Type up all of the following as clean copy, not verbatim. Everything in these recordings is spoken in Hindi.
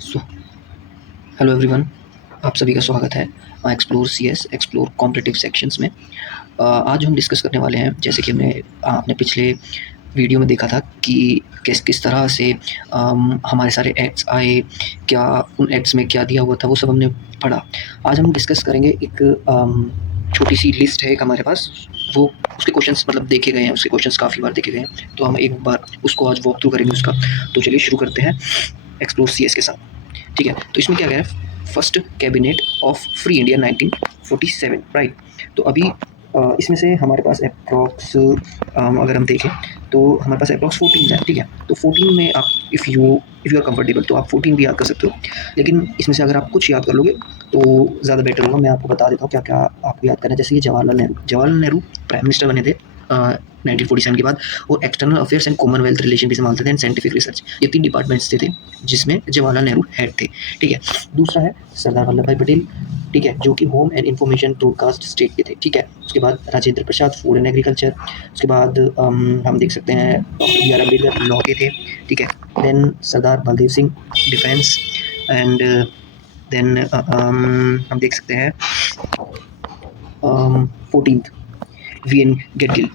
सो हेलो एवरीवन, आप सभी का स्वागत है explore CS explore competitive sections में। आज हम डिस्कस करने वाले हैं, जैसे कि हमने आपने पिछले वीडियो में देखा था कि किस किस तरह से हमारे सारे एक्ट्स आए, क्या उन एक्ट्स में क्या दिया हुआ था, वो सब हमने पढ़ा। आज हम डिस्कस करेंगे एक छोटी सी लिस्ट है एक हमारे पास, वो उसके क्वेश्चंस मतलब देखे गए हैं, उसके क्वेश्चंस काफ़ी बार देखे गए हैं, तो हम एक बार उसको आज वॉक थ्रू करेंगे उसका। तो चलिए शुरू करते हैं एक्सप्लोर सीएस के साथ। ठीक है, तो इसमें क्या कह रहा है, first cabinet of free India 1947, right. तो अभी इसमें से हमारे पास अप्रॉक्स अगर हम देखें तो हमारे पास अप्रॉक्स 14 है। ठीक है, तो 14 में आप इफ़ यू आर कंफर्टेबल तो आप 14 भी याद कर सकते हो, लेकिन इसमें से अगर आप कुछ याद कर लोगे तो ज़्यादा बेटर होगा। मैं आपको बता देता हूँ क्या क्या आपको याद करना है। जैसे कि जवाहरलाल नेहरू प्राइम मिनिस्टर बने थे 1947 के बाद, और external affairs and Commonwealth relation भी संभालते थे, एंड साइंटिफिक रिसर्च, ये 3 डिपार्टमेंट्स थे जिसमें जवाहरलाल नेहरू हेड थे। ठीक है, दूसरा है सरदार वल्लभ भाई पटेल, ठीक है, जो कि home and information broadcast state के थे। ठीक है, उसके बाद Rajendra Prasad food and agriculture, उसके बाद हम देख सकते हैं doctor B R Ambedkar law के थे। ठीक है, then Sardar Baldev Singh defence, and then हम देख सकते हैं 14th वी एन गेटगिल,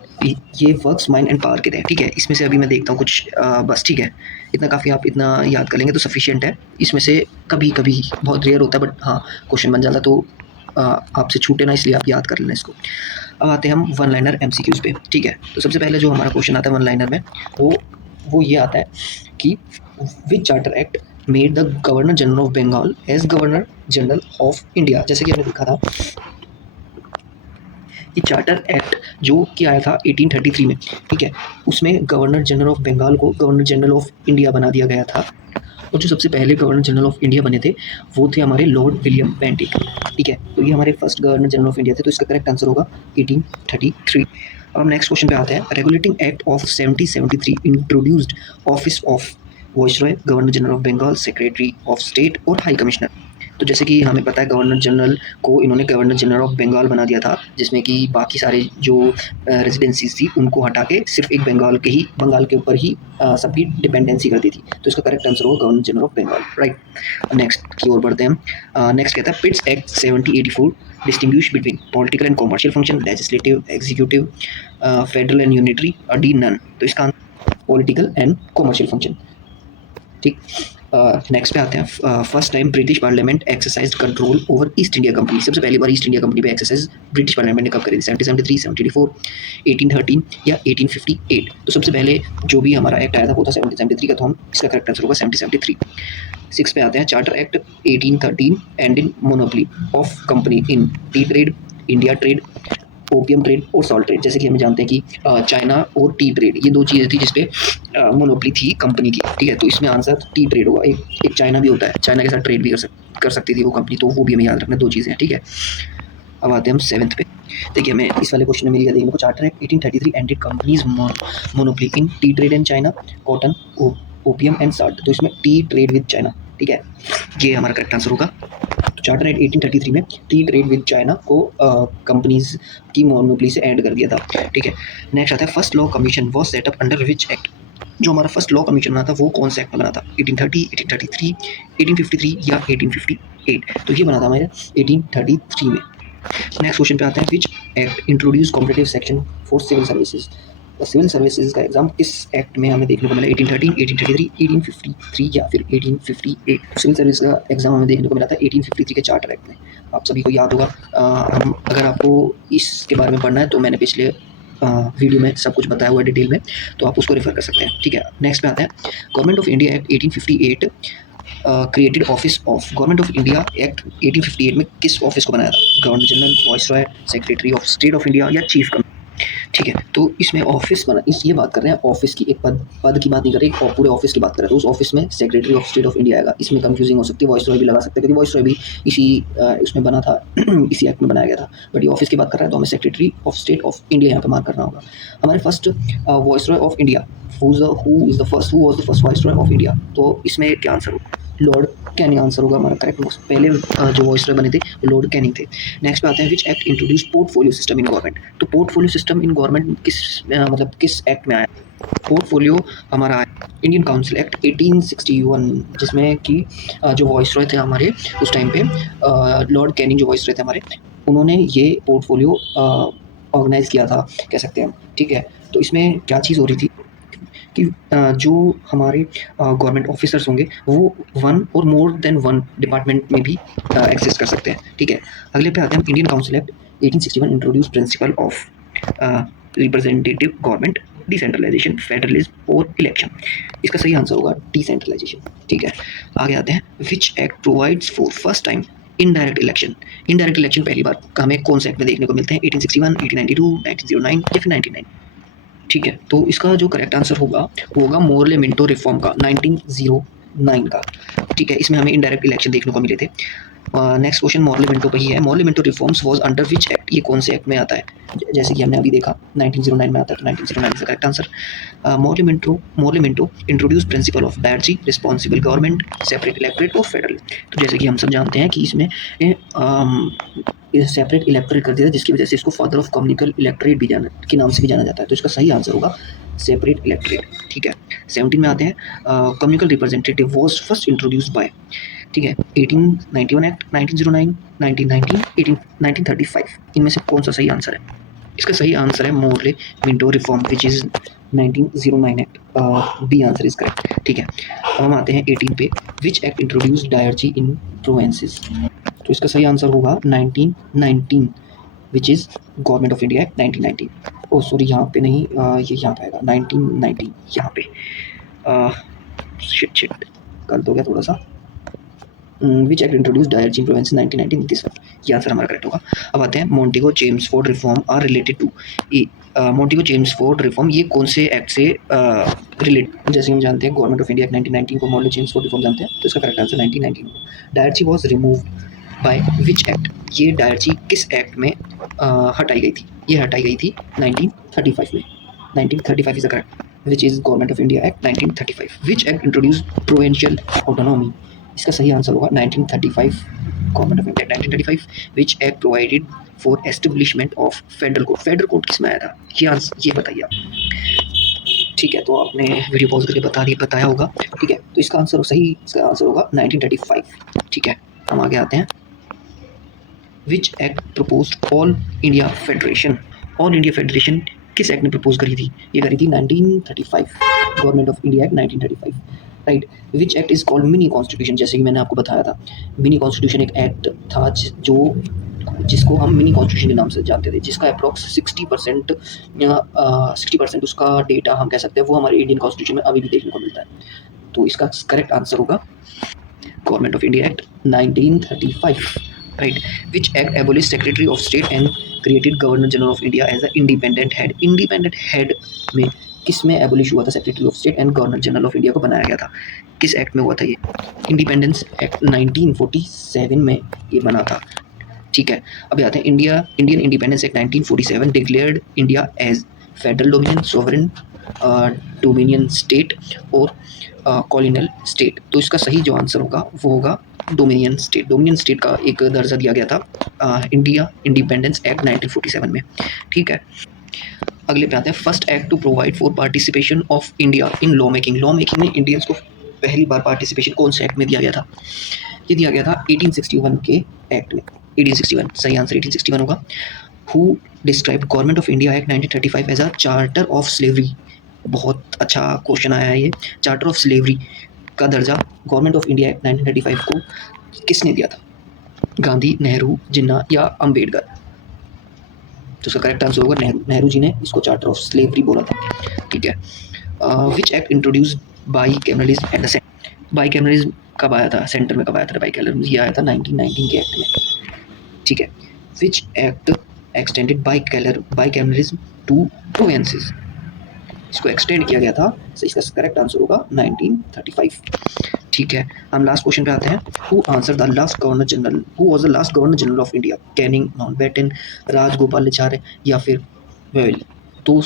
ये वर्क्स माइंड एंड पावर के थे। ठीक है, इसमें से अभी मैं देखता हूँ कुछ बस। ठीक है, इतना काफ़ी, आप इतना याद कर लेंगे तो सफिशिएंट है। इसमें से कभी कभी बहुत रेयर होता है, बट हाँ क्वेश्चन बन जाता, तो आपसे छूटे ना, इसलिए आप याद कर लेना इसको। अब आते हैं हम वन लाइनर एमसीक्यूज पे। ठीक है, तो सबसे पहले जो हमारा क्वेश्चन आता है वन लाइनर में, वो ये आता है कि which charter act made the governor general of Bengal as governor general of India. जैसे कि हमने देखा था कि चार्टर एक्ट जो कि आया था 1833 में, ठीक है, उसमें गवर्नर जनरल ऑफ बंगाल को गवर्नर जनरल ऑफ इंडिया बना दिया गया था। और जो सबसे पहले गवर्नर जनरल ऑफ इंडिया बने थे वो थे हमारे लॉर्ड विलियम बेंटिक। ठीक है, तो ये हमारे first governor general of India थे, तो इसका करेक्ट आंसर होगा 1833। अब हम नेक्स्ट क्वेश्चन पे आते हैं। Regulating act of 1773 introduced office of viceroy, governor general of Bengal, secretary of state और हाई कमिश्नर। तो जैसे कि हमें पता है गवर्नर जनरल को इन्होंने गवर्नर जनरल ऑफ बंगाल बना दिया था, जिसमें कि बाकी सारे जो रेजिडेंसीज थी उनको हटा के सिर्फ एक बंगाल के ऊपर ही सबकी डिपेंडेंसी कर दी थी। तो इसका करेक्ट आंसर होगा governor general of Bengal, right. Next की ओर बढ़ते हैं हम। नेक्स्ट कहता है Pitt's act 1784 distinguish between political and commercial function, legislative, executive, federal and unitary, D none. तो इसका पॉलिटिकल एंड कॉमर्शियल फंक्शन। ठीक, नेक्स्ट पे आते हैं। First time British parliament exercise control over East India company. सबसे पहली बार ईस्ट इंडिया कंपनी पे एक्सरसाइज ब्रिटिश पार्लियामेंट ने कब करी थी? 1773, 1784, 1813 या 1858? तो सबसे पहले जो भी हमारा एक्ट आया था वो था 1773 का, तो हम इसका करेक्ट आंसर होगा 1773। 6 पे आते हैं। Charter act 1813 and in monopoly of company in T trade, India trade, opium trade और सॉल्ट ट्रेड। जैसे कि हम जानते हैं कि चाइना और टी ट्रेड, ये दो चीज़ें थी जिसपे मोनोपली थी कंपनी की। ठीक है, तो इसमें आंसर टी ट्रेड होगा। एक चाइना भी होता है, चाइना के साथ ट्रेड भी कर सकती थी वो कंपनी, तो वो भी हमें याद रखना, दो चीज़ें हैं। ठीक है, अब आते हैं हम 7th पे। देखिए, हमें इस वाले क्वेश्चन में मिल गया, देखिए charter act 1833 ended companies monopoly in T trade and China, cotton, opium and salt. तो इसमें टी ट्रेड विद चाइना, ठीक है, ये हमारा करेक्ट आंसर होगा। तो चार्टर एक्ट 1833 में टी ट्रेड विद चाइना को कंपनीज की मोनोपली से ऐड कर दिया था। ठीक है, नेक्स्ट आता है first law commission was setup under which act. जो हमारा फर्स्ट लॉ कमीशन बना था वो कौन से एक्ट में बना था? 1830, 1833, 1853 या 1858? तो ये बना था हमारे 1833 में। नेक्स्ट क्वेश्चन पे आते हैं। Which act introduce competitive section for civil services. Civil services का एग्जाम किस एक्ट में हमें देखने को मिला? 1813, 1833, 1853 या फिर 1858? सिविल सर्विस का एग्जाम हमें देखने को मिला था 1853 के चार्टर एक्ट में। आप सभी को याद होगा। हम अगर आपको इसके बारे में पढ़ना है तो मैंने पिछले वीडियो में सब कुछ बताया हुआ है डिटेल में, तो आप उसको रेफर कर सकते हैं। ठीक है, नेक्स्ट पे आते हैं। Government of India act 1858 created office of. Government of India act 1858 में किस ऑफिस को बनाया था? Governor general, viceroy, secretary of state of India या चीफ कमिश्नर? ठीक है, तो इसमें ऑफिस बना, ये बात कर रहे हैं ऑफिस की, एक पद की बात नहीं कर रहे, एक पूरे ऑफिस की बात कर रहे हैं। तो उस ऑफिस में secretary of state of India आएगा। इसमें कंफ्यूजिंग हो सकती है, वाइसरॉय भी लगा सकते हैं क्योंकि वाइसरॉय भी इसी उसमें बना था इसी एक्ट में बनाया गया था, बट ये ऑफिस की बात कर रहा है तो हमें secretary of state of India यहाँ पे मार्क करना होगा। हमारे first viceroy of India, who was the first viceroy of India? तो इसमें क्या आंसर होगा? लॉर्ड कैनिंग आंसर होगा हमारा करेक्ट। पहले जो वॉइसरॉय बने थे लॉर्ड कैनिंग थे। नेक्स्ट पे आते हैं, which act introduce portfolio system in government. तो पोर्टफोलियो सिस्टम इन गवर्नमेंट किस मतलब किस एक्ट में आया? पोर्टफोलियो हमारा इंडियन काउंसिल एक्ट 1861, जिसमें कि जो वॉइसरॉय थे हमारे उस टाइम पे, लॉर्ड कैनिंग जो वॉइसरॉय थे हमारे, उन्होंने ये पोर्टफोलियो ऑर्गेनाइज किया था, कह सकते हैं हम। ठीक है, तो इसमें क्या चीज़ हो रही थी कि जो हमारे गवर्नमेंट ऑफिसर्स होंगे वो वन और मोर देन वन डिपार्टमेंट में भी एक्सेस कर सकते हैं। ठीक है, अगले पे आते हैं हम, Indian council act 1861 introduce principle of representative government, decentralization, federalism और इलेक्शन। इसका सही आंसर होगा डिसेंट्रलाइजेशन। ठीक है, आगे आते हैं, which act provides for first time indirect election. Indirect election पहली बार हमें कौन से एक्ट में देखने को मिलते हैं? 1861, 1892, 1909 या फिर 1999। ठीक है, तो इसका जो करेक्ट आंसर होगा वो होगा मोरलेमेंटो रिफॉर्म का, 1909 का। ठीक है, इसमें हमें इनडायरेक्ट इलेक्शन देखने को मिले थे। नेक्स्ट क्वेश्चन मॉर्लेमेंटो का ही है। Morley Minto reforms was under which act, ये कौन से एक्ट में आता है? जैसे कि हमने अभी देखा 1909 में आता है, तो 1909 is the correct answer. Morley Minto introduce principle of dyarchy, responsible government, separate electorate और फेडरल। तो जैसे कि हम सब जानते हैं कि इसमें सेपरेट इलेक्टोरेट कर दिया, जिसकी वजह से इसको फादर ऑफ कम्युनिकल इलेक्टोरेट भी जाना के नाम से भी जाना जाता है। तो इसका सही आंसर होगा सेपरेट इलेक्टोरेट। ठीक है, 17 में आते हैं, communal representative was first introduced by. ठीक है, 1891 एक्ट, 1909, 1919, 1935, इनमें से कौन सा सही आंसर है? इसका सही आंसर है Morley Minto reform which is 1909 act. B answer is correct. ठीक है, अब हम आते हैं 18 पे, which act introduce dyarchy in provinces. तो इसका सही आंसर होगा 1919 which is government of India act 1919। Oh sorry, यहाँ पे नहीं, ये यहाँ पे आएगा 1919, यहाँ पे शिट शिट कर दो गया थोड़ा सा। Which act introduce dyarchy in province 1919, this one, ये आंसर हमारा करेक्ट होगा। अब आते हैं, Montagu Chelmsford reform are related to. Montagu Chelmsford reform ये कौन से एक्ट से रिलेट, जैसे हम जानते हैं गवर्नमेंट ऑफ इंडिया एक्ट 1919 को मोंटेगो चेम्सफोर्ड रिफॉर्म जानते हैं, तो इसका करेक्ट आंसर 1919 होगा। Dyarchy was removed by which act, ये डायरेक्सी किस एक्ट में हटाई गई थी? ये हटाई गई थी 1935 में। 1935 is the correct, which is government of India act 1935। Which act introduce provincial autonomy, इसका सही आंसर होगा 1935, government of India 1935। Which act provided for establishment of federal court, federal court किस में आया था? ये बताइए आप। ठीक है, तो आपने वीडियो पॉज करके बताया होगा। ठीक है, तो इसका आंसर सही, इसका आंसर होगा 1935। ठीक है, हम आगे आते हैं, which act proposed all India federation. All India federation किस एक्ट ने प्रपोज करी थी? ये करी थी 1935, government of India act 1935, right. Which act is called mini constitution, जैसे कि मैंने आपको बताया था, मिनी कॉन्स्टिट्यूशन एक एक्ट था जिसको हम मिनी कॉन्स्टिट्यूशन के नाम से जानते थे, जिसका अप्रॉक्स 60% उसका डेटा हम कह सकते हैं वो हमारे इंडियन कॉन्स्टिट्यूशन में अभी भी देखने को मिलता है। तो इसका करेक्ट आंसर होगा government of India act 1935, right. Which act abolish secretary of state and created governor general of India as a independent head. Independent head में किस में एबोलिश हुआ था secretary of state and governor general of India को बनाया गया था? किस एक्ट में हुआ था ये? इंडिपेंडेंस एक्ट 1947 में ये बना था। ठीक है, अभी आते हैं, Indian independence act 1947 declared India as federal dominion, sovereign dominion state और कॉलोनियल स्टेट। तो इसका सही जो आंसर होगा वो होगा डोमिनियन स्टेट। डोमिनियन स्टेट का एक दर्जा दिया गया था इंडिया इंडिपेंडेंस एक्ट 1947 में। ठीक है, अगले पे आते हैं, first act to provide for participation of India in law making. Law making में इंडियंस को पहली बार पार्टिसिपेशन कौन से एक्ट में दिया गया था? ये दिया गया था 1861 के एक्ट में। 1861 सही आंसर 1861 होगा। Who describe government of India act 1935 as a charter of slavery. बहुत अच्छा क्वेश्चन आया है ये। चार्टर ऑफ स्लेवरी का दर्जा गवर्नमेंट ऑफ इंडिया एक्ट 1935 को किसने दिया था? गांधी, नेहरू, जिन्ना या अंबेडकर? तो उसका करेक्ट आंसर होगा नेहरू। नेहरू जी ने इसको चार्टर ऑफ स्लेवरी बोला था। ठीक है, which act introduce by cameralism at the centre. By cameralism कब आया था? सेंटर में कब आया था बाई कैमरलिज्म? ये आया था 1919 के एक्ट में। ठीक है, which act extended bicameralism to provinces. इसको एक्सटेंड किया गया था, तो इसका करेक्ट आंसर होगा 1935। ठीक है, हम लास्ट क्वेश्चन पे आते हैं, who answer the last governor general, who was the last governor general of India? Canning, Mountbatten, Rajagopalachari या फिर वेल? तो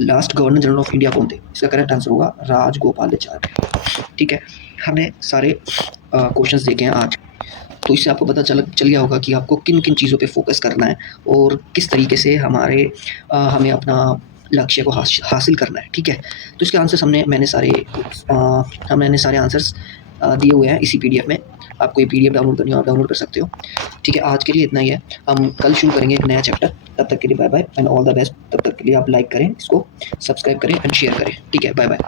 last governor general of India कौन थे? इसका करेक्ट आंसर होगा राजगोपालाचारी। ठीक है, हमने सारे क्वेश्चंस देखे हैं आज। तो इससे आपको पता चल गया होगा कि आपको किन-किन चीज़ों पे फ़ोकस करना है और किस तरीके से हमें अपना लक्ष्य को हासिल करना है, ठीक है? तो इसके आंसर्स मैंने सारे आंसर्स दिए हुए हैं इसी पीडीएफ में। आपको ये पीडीएफ डाउनलोड करनी हो, आप डाउनलोड कर सकते हो। ठीक है, आज के लिए इतना ही है। हम कल शुरू करेंगे एक नया चैप्टर। तब तक के लिए bye-bye and all the best. तब तक के लिए आप लाइक करें इसको, सब्सक्राइब करें एंड शेयर करें। ठीक है, बाय-बाय।